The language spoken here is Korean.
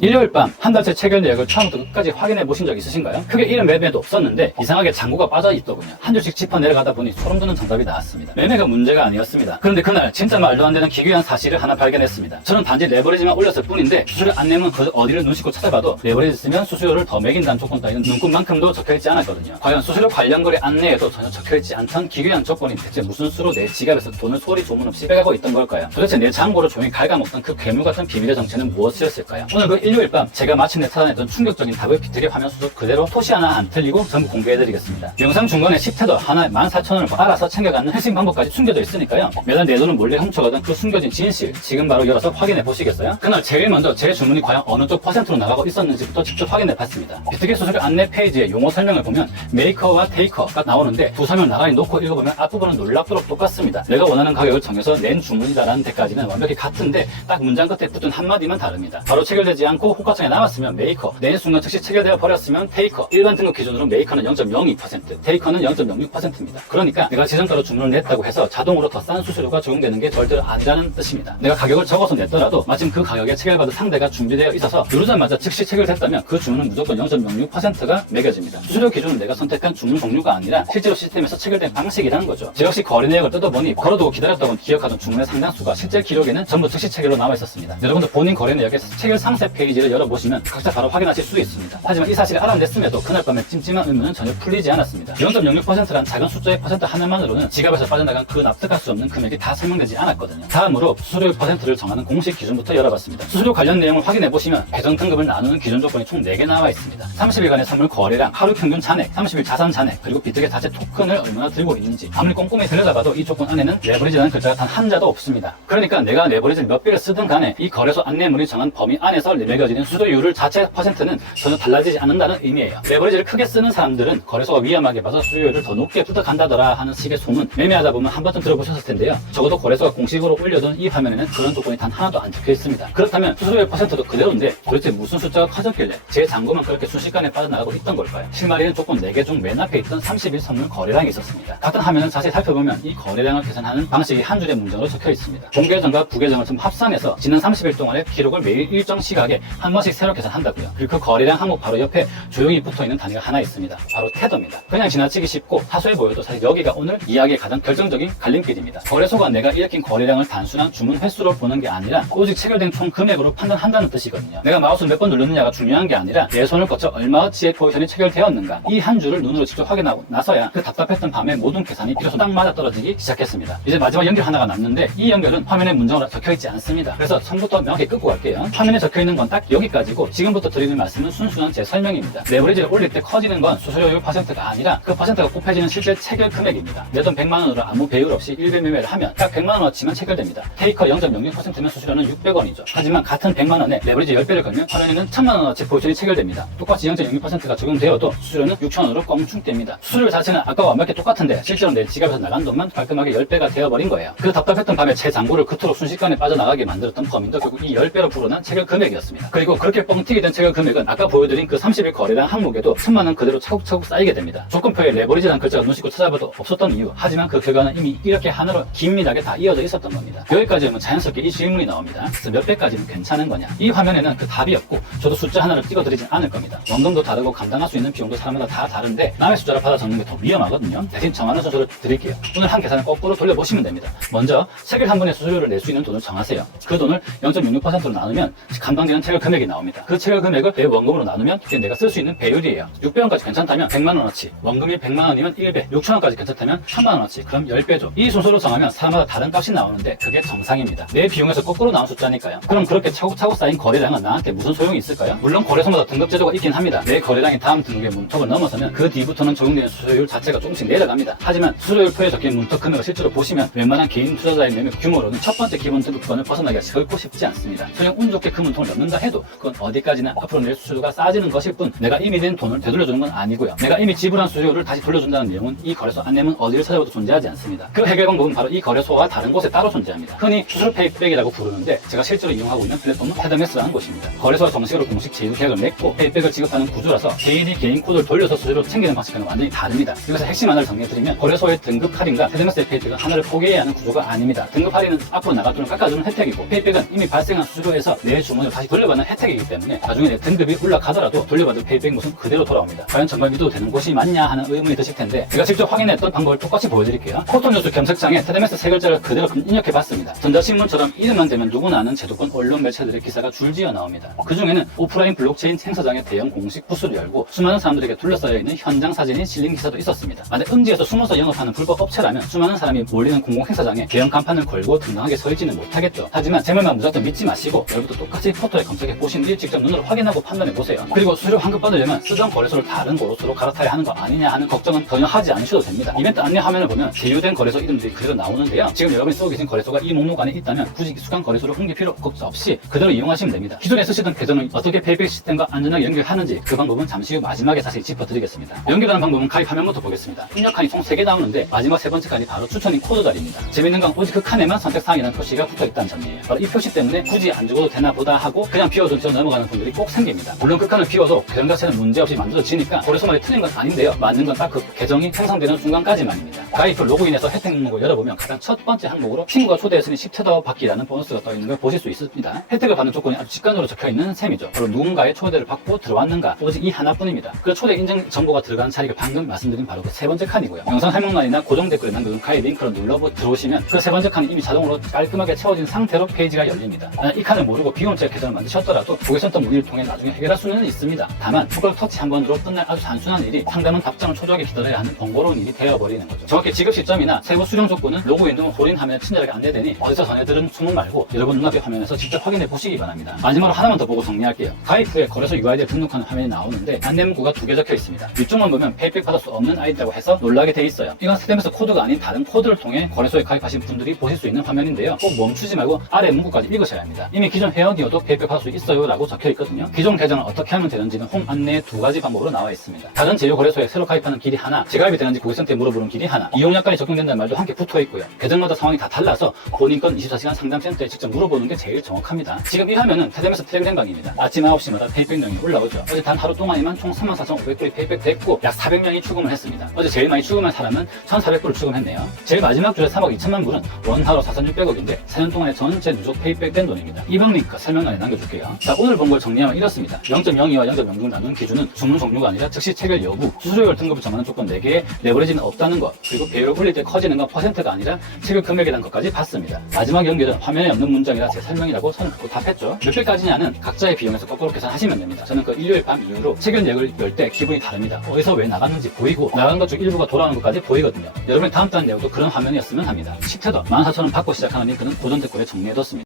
일요일 밤 한 달치 체결 내역을 처음부터 끝까지 확인해 보신 적 있으신가요? 크게 이런 매매도 없었는데 이상하게 잔고가 빠져 있더군요. 한 주씩 짚어 내려가다 보니 소름 돋는 정답이 나왔습니다. 매매가 문제가 아니었습니다. 그런데 그날 진짜 말도 안 되는 기괴한 사실을 하나 발견했습니다. 저는 단지 레버리지만 올렸을 뿐인데 수수료 안내문 그 어디를 눈 씻고 찾아봐도 레버리지 쓰면 수수료를 더 매긴다는 조건 따위는 눈꽃만큼도 적혀있지 않았거든요. 과연 수수료 관련 거래 안내에도 전혀 적혀있지 않던 기괴한 조건이 대체 무슨 수로 내 지갑에서 돈을 소리 소문 없이 빼가고 있던 걸까요? 도대체 내 잔고를 조용히 갉아먹던 그 괴물 같은 비밀의 정체는 무엇이었을까요? 오늘 그 일요일 밤 제가 마침내 찾아냈던 충격적인 답을 비트리 화면 수속 그대로 토시 하나 안 틀리고 전부 공개해드리겠습니다. 영상 중간에 10태도 하나에 14,000원을 알아서 챙겨가는 핵심 방법까지 숨겨져 있으니까요. 매달 내 돈을 몰래 훔쳐가던 그 숨겨진 진실 지금 바로 열어서 확인해 보시겠어요? 그날 제일 먼저 제 주문이 과연 어느 쪽 퍼센트로 나가고 있었는지부터 직접 확인해 봤습니다. 비트리 수수료 안내 페이지의 용어 설명을 보면 메이커와 테이커가 나오는데 두 설명 나란히 놓고 읽어보면 앞부분은 놀랍도록 똑같습니다. 내가 원하는 가격을 정해서 낸 주문이다라는 데까지는 완벽히 같은데 딱 문장 끝에 붙은 한마디만 다릅니다. 바로 체결되지 않고 호가창에 남았으면 메이커, 낸 순간 즉시 체결되어 버렸으면 테이커. 일반 등급 기준으로 메이커는 0.02%, 테이커는 0.06%입니다. 그러니까 내가 지정가로 주문을 냈다고 해서 자동으로 더 싼 수수료가 적용되는 게 절대로 아니라는 뜻입니다. 내가 가격을 적어서 냈더라도 마침 그 가격에 체결받을 상대가 준비되어 있어서 누르자마자 즉시 체결됐다면 그 주문은 무조건 0.06%가 매겨집니다. 수수료 기준은 내가 선택한 주문 종류가 아니라 실제로 시스템에서 체결된 방식이라는 거죠. 저 역시 거래 내역을 뜯어보니 걸어두고 기다렸다고 기억하던 주문의 상당수가 실제 기록에는 전부 즉시 체결로 나와 있었습니다. 여러분도 본인 거래 내역에서 체결 상세 페이지를 열어보시면 각자 바로 확인하실 수 있습니다. 하지만 이 사실을 알아냈음에도 그날 밤에 찜찜한 의문은 전혀 풀리지 않았습니다. 0.06%란 작은 숫자의 퍼센트 하나만으로는 지갑에서 빠져나간 그 납득할 수 없는 금액이 다 설명되지 않았거든요. 다음으로 수수료 퍼센트를 정하는 공식 기준부터 열어봤습니다. 수수료 관련 내용을 확인해보시면 배정 등급을 나누는 기준 조건이 총 4개 나와 있습니다. 30일간의 선물 거래량, 하루 평균 잔액, 30일 자산 잔액, 그리고 비트게 자체 토큰을 얼마나 들고 있는지. 아무리 꼼꼼히 들여다봐도 이 조건 안에는 레버리지라는 글자가 단 한 자도 없습니다. 그러니까 내가 레버리지를 몇 배를 쓰든 간에 이 거래소 안내문이 정한 범위 안에서 매겨지는 수수료율을 자체 퍼센트는 전혀 달라지지 않는다는 의미예요. 레버리지를 크게 쓰는 사람들은 거래소가 위험하게 봐서 수수료율을 더 높게 부탁한다더라 하는 식의 소문, 매매하다 보면 한 번쯤 들어보셨을 텐데요. 적어도 거래소가 공식으로 올려둔 이 화면에는 그런 조건이 단 하나도 안 적혀 있습니다. 그렇다면 수수료율 퍼센트도 그대로인데 도대체 무슨 숫자가 커졌길래 제 잔고만 그렇게 순식간에 빠져나가고 있던 걸까요? 실마리는 조건 4개 중 맨 앞에 있던 30일 선물 거래량이 있었습니다. 같은 화면을 자세히 살펴보면 이 거래량을 계산하는 방식이 한 줄의 문장으로 적혀 있습니다. 본계정과 부계정을 전부 합산해서 지난 30일 동안의 기록을 매일 일정 시각에 한 번씩 새로 계산한다고요. 그리고 그 거래량 항목 바로 옆에 조용히 붙어있는 단위가 하나 있습니다. 바로 태도입니다. 그냥 지나치기 쉽고 사소해 보여도 사실 여기가 오늘 이야기의 가장 결정적인 갈림길입니다. 거래소가 내가 일으킨 거래량을 단순한 주문 횟수로 보는 게 아니라 오직 체결된 총 금액으로 판단한다는 뜻이거든요. 내가 마우스를 몇 번 누르느냐가 중요한 게 아니라 내 손을 거쳐 얼마어치의 포지션이 체결되었는가, 이 한 줄을 눈으로 직접 확인하고 나서야 그 답답했던 밤의 모든 계산이 비로소 딱 맞아떨어지기 시작했습니다. 이제 마지막 연결 하나가 남는데 이 연결은 화면에 문장으로 적혀있지 않습니다. 그래서 처음부터 명확히 끊고 갈게요. 화면에 적혀있는 건 딱 여기까지고 지금부터 드리는 말씀은 순수한 제 설명입니다. 레버리지를 올릴 때 커지는 건 수수료율 퍼센트가 아니라 그 퍼센트가 곱해지는 실제 체결 금액입니다. 내 돈 100만원으로 아무 배율 없이 일배 매매를 하면 딱 100만원어치만 체결됩니다. 테이커 0.06%면 수수료는 600원이죠. 하지만 같은 100만원에 레버리지 10배를 걸면 화면에는 1000만원어치 포지션이 체결됩니다. 똑같이 0.06%가 적용되어도 수수료는 6,000원으로 껑충됩니다. 수수료 자체는 아까와 완벽히 똑같은데 실제로 내 지갑에서 나간 돈만 깔끔하게 10배가 되어버린 거예요. 그 답답했던 밤에 제 잔고를 그토록 순식간에 빠져나가게 만들었던 범인도 결국 이 10배로 불어난 체결 금액이었습니다. 그리고 그렇게 뻥튀기 된 체결 금액은 아까 보여드린 그 30일 거래량 항목에도 1000만원 그대로 차곡차곡 쌓이게 됩니다. 조건표에 레버리지라는 글자가 눈 씻고 찾아봐도 없었던 이유, 하지만 그 결과는 이미 이렇게 하나로 긴밀하게 다 이어져 있었던 겁니다. 여기까지 오면 자연스럽게 이 질문이 나옵니다. 그래서 몇 배까지는 괜찮은 거냐? 이 화면에는 그 답이 없고 저도 숫자 하나를 찍어드리진 않을 겁니다. 원금도 다르고 감당할 수 있는 비용도 사람마다 다 다른데 남의 숫자를 받아 적는 게 더 위험하거든요. 대신 정하는 순서를 드릴게요. 오늘 한 계산을 거꾸로 돌려보시면 됩니다. 먼저 체결 한 번의 수수료를 낼 수 있는 돈을 정하세요. 그 돈을 0.66%로 나누면 감당되는 체결 금액이 나옵니다. 그 체결 금액을 내 원금으로 나누면 이게 내가 쓸 수 있는 배율이에요. 600원까지 괜찮다면 100만원어치, 원금이 100만원이면 1배, 6천원까지 괜찮다면 1000만원어치, 그럼 10배죠. 이 순서로 정하면 사람마다 다른 값이 나오는데 그게 정상입니다. 내 비용에서 거꾸로 나온 숫자니까요. 그럼 그렇게 차곡차곡 쌓인 거래량은 나한테 무슨 소용이 있을까요? 물론 거래소마다 등급 제도가 있긴 합니다. 내 거래량이 다음 등급의 문턱을 넘어서면 그 뒤부터는 적용되는 수수료율 자체가 조금씩 내려갑니다. 하지만 수수료율표에 적힌 문턱 금액을 실제로 보시면 웬만한 개인 투자자의 매매 규모로는 첫 번째 기본 등급권을 벗어나기가 결코 쉽지 않습니다. 그냥 운 좋게 그 문턱을 넘는다 해도 그건 어디까지나 앞으로 낼 수수료가 싸지는 것일 뿐 내가 이미 낸 돈을 되돌려주는 건 아니고요. 내가 이미 지불한 수수료를 다시 돌려준다는 내용은 이 거래소 안내문 어디를 찾아봐도 존재하지 않습니다. 그 해결 방법은 바로 이 거래소와 다른 곳에 따로 존재합니다. 흔히 수수료 페이백이라고 부르는데 제가 실제로 이용하고 있는 플랫폼은 헤드메스라는 곳입니다. 거래소와 정식으로 공식 제휴 계약을 맺고 페이백을 지급하는 구조라서 개인이 개인 코드를 돌려서 수수료를 챙기는 방식과는 완전히 다릅니다. 여기서 핵심 하나를 정리해드리면 거래소의 등급 할인과 헤드메스의 페이백은 하나를 포기해야 하는 구조가 아닙니다. 등급 할인은 앞으로 나갈 돈을 깎아주는 혜택이고 페이백은 이미 발생한 수수료에서 내 주문을 다시 돌려 돌려받는 혜택이기 때문에 나중에 내 등급이 올라가더라도 돌려받을 페이백 모습 그대로 돌아옵니다. 과연 정말 믿어도 되는 곳이 맞냐 하는 의문이 드실 텐데 제가 직접 확인했던 방법을 똑같이 보여드릴게요. 포토뉴스 검색창에 TDMS 세 글자를 그대로 입력해봤습니다. 전자신문처럼 이름만 대면 누구나 아는 제도권 언론 매체들의 기사가 줄지어 나옵니다. 그 중에는 오프라인 블록체인 행사장의 대형 공식 부스를 열고 수많은 사람들에게 둘러싸여 있는 현장 사진이 실린 기사도 있었습니다. 만약 음지에서 숨어서 영업하는 불법 업체라면 수많은 사람이 몰리는 공공 행사장에 대형 간판을 걸고 등등하게 서 있지는 못하겠죠. 하지만 제 말만 무작정 믿지 마시고 여러분도 똑같이 포털에 검색해 보신 뒤 직접 눈으로 확인하고 판단해 보세요. 그리고 수수료 환급 받으려면 쓰던 거래소를 다른 거래소로 갈아타야 하는 거 아니냐 하는 걱정은 전혀 하지 않으셔도 됩니다. 이벤트 안내 화면을 보면 제휴된 거래소 이름들이 그대로 나오는데요. 지금 여러분이 쓰고 계신 거래소가 이 목록 안에 있다면 굳이 익숙한 거래소를 옮길 필요 없이 그대로 이용하시면 됩니다. 기존에 쓰시던 계정을 어떻게 페이백 시스템과 안전하게 연결하는지 그 방법은 잠시 후 마지막에 자세히 짚어드리겠습니다. 연결하는 방법은 가입 화면부터 보겠습니다. 입력칸이 총 3개 나오는데 마지막 세 번째 칸이 바로 추천인 코드 자리입니다. 재밌는 건 오직 그 칸에만 선택사항이라는 표시가 붙어있다는 점이에요. 바로 이 표시 때문에 굳이 안 죽어도 되나 보다 하고 그냥 비워두고 넘어가는 분들이 꼭 생깁니다. 물론 그 칸을 비워도 계정 자체는 문제없이 만들어지니까 거래소 말이 틀린 건 아닌데요. 맞는 건 딱 그 계정이 생성되는 순간까지만입니다. 가입 후 로그인해서 혜택 목록을 열어보면 가장 첫 번째 항목으로 친구가 초대했으니 10테더 받기라는 보너스가 떠있는 걸 보실 수 있습니다. 혜택을 받는 조건이 아주 직관적으로 적혀있는 셈이죠. 바로 누군가의 초대를 받고 들어왔는가 오직 이 하나뿐입니다. 그 초대 인증 정보가 들어가는 자리가 방금 말씀드린 바로 그 세 번째 칸이고요. 영상 설명란이나 고정 댓글에 남겨둔 가입 링크를 눌러보 들어오시면 그 세 번째 칸이 이미 자동으로 깔끔하게 채워진 상태로 페이지가 열립니다. 만약 이 칸을 모르고 비공짜 계정을 만드셨더라도 고객센터 문의를 통해 나중에 해결할 수는 있습니다. 다만 숟가락 터치 한 번으로 끝날 아주 단순한 일이 상담은 답장을 초조하게 기다려야 하는 번거로운 일이 되어버리는 거죠. 정확히 지급 시점이나 세부 수령 조건은 로그인 등 호인 화면에 친절하게 안내되니 어디서 전해들은 소문 말고 여러분 눈앞의 화면에서 직접 확인해 보시기 바랍니다. 마지막으로 하나만 더 보고 정리할게요. 가입 후에 거래소 UID에 등록하는 화면이 나오는데 안내 문구가 2개 적혀 있습니다. 위쪽만 보면 페이백 받을 수 없는 아이디라고 해서 놀라게 돼 있어요. 이건 TDMS 코드가 아닌 다른 코드를 통해 거래소에 가입하신 분들이 보실 수 있는 화면인데요. 꼭 멈추지 말고 아래 문구까지 읽으셔야 합니다. 이미 기존 회원이어도 페이백 받을 수 있어요 라고 적혀 있거든요. 기존 계정을 어떻게 하면 되는지는 홈 안내에 2가지 방법으로 나와 있습니다. 다른 제휴 거래소에 새로 가입하는 길이 하나, 재가입이 되는지 고객센터에 물어보는 길이 하나, 이용약관이 적용된다는 말도 함께 붙어 있고요. 계정마다 상황이 다 달라서 본인 건 24시간 상담센터에 직접 물어보는 게 제일 정확합니다. 지금 이 화면은 TDMS 텔레그램 강의입니다. 아침 9시마다 페이백량이 올라오죠. 어제 단 하루 동안에만 총 34,500불이 페이백 됐고 약 400명이 추금을 했습니다. 어제 제일 많이 추금한 사람은 1,400불을 추금했네요. 제일 마지막 주에 3억 2천만 불은 원하로 4,600억인데 4년 동안에 전체 누적 페이백 된 돈입니다. 이방 링크 설명란에 남겨줄게요. 자, 오늘 본 걸 정리하면 이렇습니다. 0.02와 0.06 나눈 기준은 주문 종류가 아니라 즉시 체결 여부, 수수료율 등급을 정하는 조건 4개에 레버리지는 없다는 것, 그리고 배율을 올릴 때 커지는 건 퍼센트가 아니라 체결 금액에 대한 것까지 봤습니다. 마지막 연결은 화면에 없는 문장이라 제 설명이라고 손을 긋고 답했죠. 몇 개까지냐는 각자의 비용에서 거꾸로 계산하시면 됩니다. 저는 그 일요일 밤 이후로 체결액을 열 때 기분이 다릅니다. 어디서 왜 나갔는지 보이고 나간 것 중 일부가 돌아오는 것까지 보이거든요. 여러분의 다음 달 내용도 그런 화면이었으면 합니다. 10테더 14,000원 받고 시작하는 링크는 고정 댓글에 정리해뒀습니다.